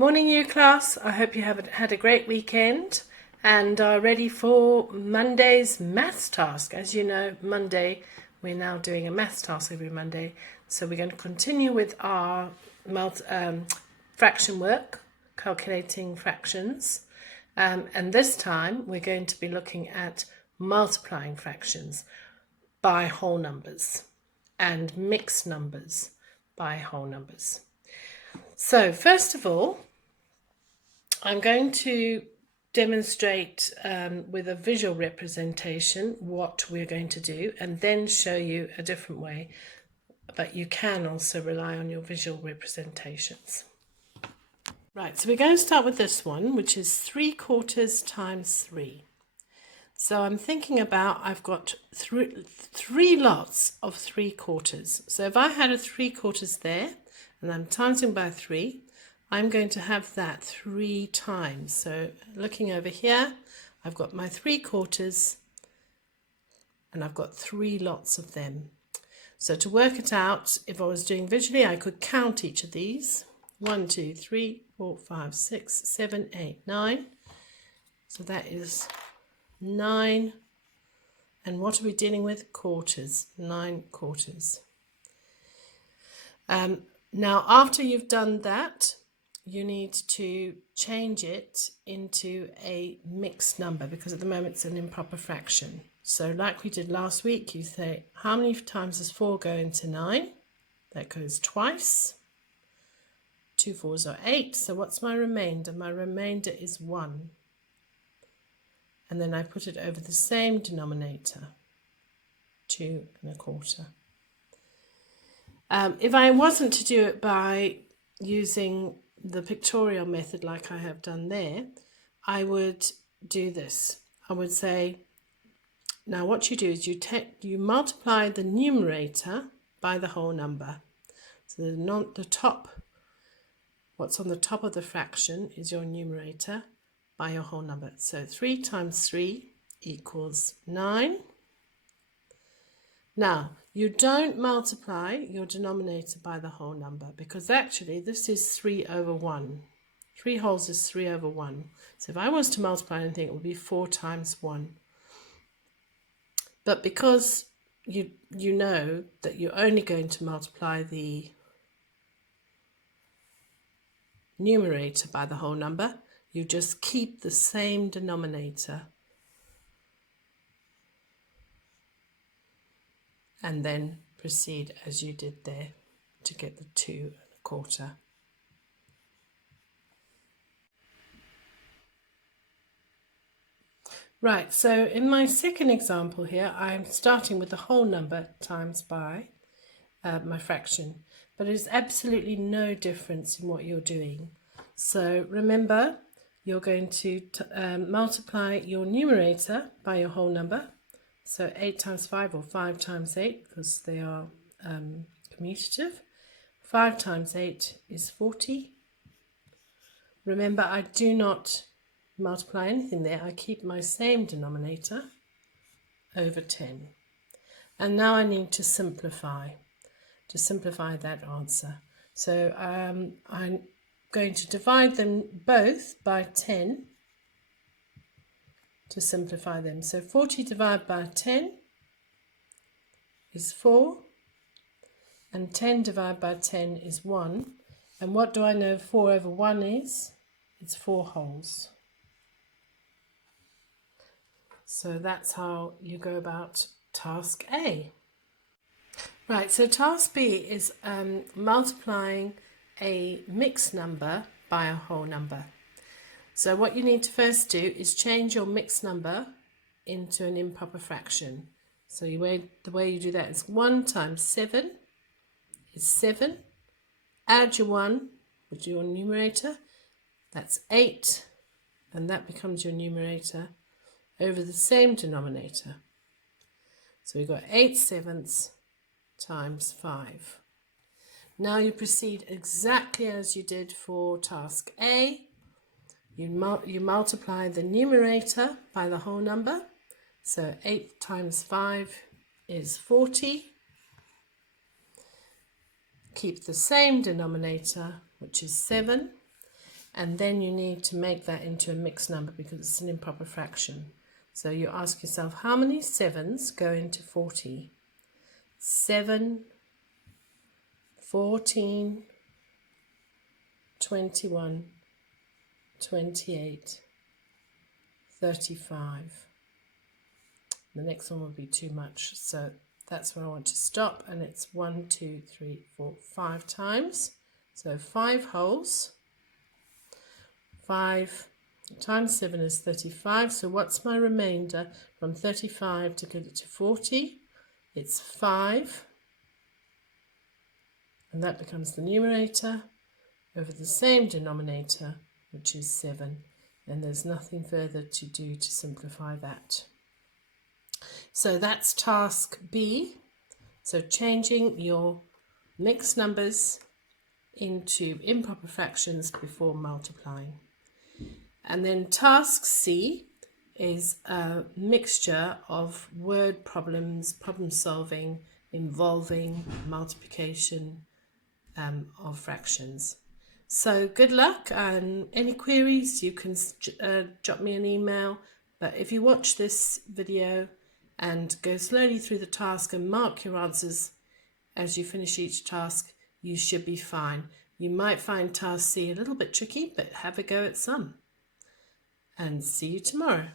Morning, you class. I hope you have had a great weekend and are ready for Monday's maths task. As you know, Monday, we're now doing a maths task every Monday. So we're going to continue with our fraction work, calculating fractions. And this time, we're going to be looking at multiplying fractions by whole numbers and mixed numbers by whole numbers. So first of all, I'm going to demonstrate with a visual representation what we're going to do, and then show you a different way, but you can also rely on your visual representations. Right, so we're going to start with this one, which is 3/4 times 3. So I'm thinking about, I've got three lots of 3/4. So if I had a 3/4 there, and I'm timesing by 3, I'm going to have that 3 times. So looking over here, I've got my 3/4, and I've got 3 lots of them. So to work it out, if I was doing visually, I could count each of these. 1, 2, 3, 4, 5, 6, 7, 8, 9. So that is 9. And what are we dealing with? Quarters, 9/4. Now, after you've done that, you need to change it into a mixed number, because at the moment it's an improper fraction. So like we did last week, you say, how many times does 4 go into 9? That goes twice. 2 4s are 8. So what's my remainder? My remainder is 1. And then I put it over the same denominator, 2 1/4. If I wasn't to do it by using the pictorial method like I have done there, I would do this. I would say, now what you do is you multiply the numerator by the whole number. So what's on the top of the fraction is your numerator by your whole number. So 3 times 3 equals 9. Now, you don't multiply your denominator by the whole number, because actually this is 3/1. 3 wholes is 3/1. So if I was to multiply anything, it would be 4 times 1. But because you know that you're only going to multiply the numerator by the whole number, you just keep the same denominator and then proceed as you did there to get the 2 1/4. Right, so in my second example here, I'm starting with the whole number times by my fraction, but there's absolutely no difference in what you're doing. So remember, you're going to multiply your numerator by your whole number. So 8 times 5, or 5 times 8, because they are commutative. 5 times 8 is 40. Remember, I do not multiply anything there. I keep my same denominator over 10. And now I need to simplify that answer. So I'm going to divide them both by 10 to simplify them. So 40 divided by 10 is 4, and 10 divided by 10 is 1. And what do I know 4/1 is? It's 4 wholes. So that's how you go about task A. Right, so task B is multiplying a mixed number by a whole number. So what you need to first do is change your mixed number into an improper fraction. So the way you do that is 1 times 7 is 7. Add your 1 with your numerator. That's 8. And that becomes your numerator over the same denominator. So we've got 8/7 times 5. Now you proceed exactly as you did for task A. You multiply the numerator by the whole number. So 8 times 5 is 40. Keep the same denominator, which is 7. and then you need to make that into a mixed number because it's an improper fraction. So you ask yourself, how many 7s go into 40? 7, 14, 21, 28, 35. The next one will be too much, so that's where I want to stop, and it's 1, 2, 3, 4, 5 times. So 5 wholes. 5 times 7 is 35. So what's my remainder from 35 to get it to 40? It's 5. And that becomes the numerator over the same denominator, which is 7. And there's nothing further to do to simplify that. So that's task B. So changing your mixed numbers into improper fractions before multiplying. And then task C is a mixture of word problems, problem solving, involving multiplication of fractions. So good luck, and any queries you can drop me an email. But if you watch this video and go slowly through the task and mark your answers as you finish each task, you should be fine. You might find task C a little bit tricky, but have a go at some. And see you tomorrow.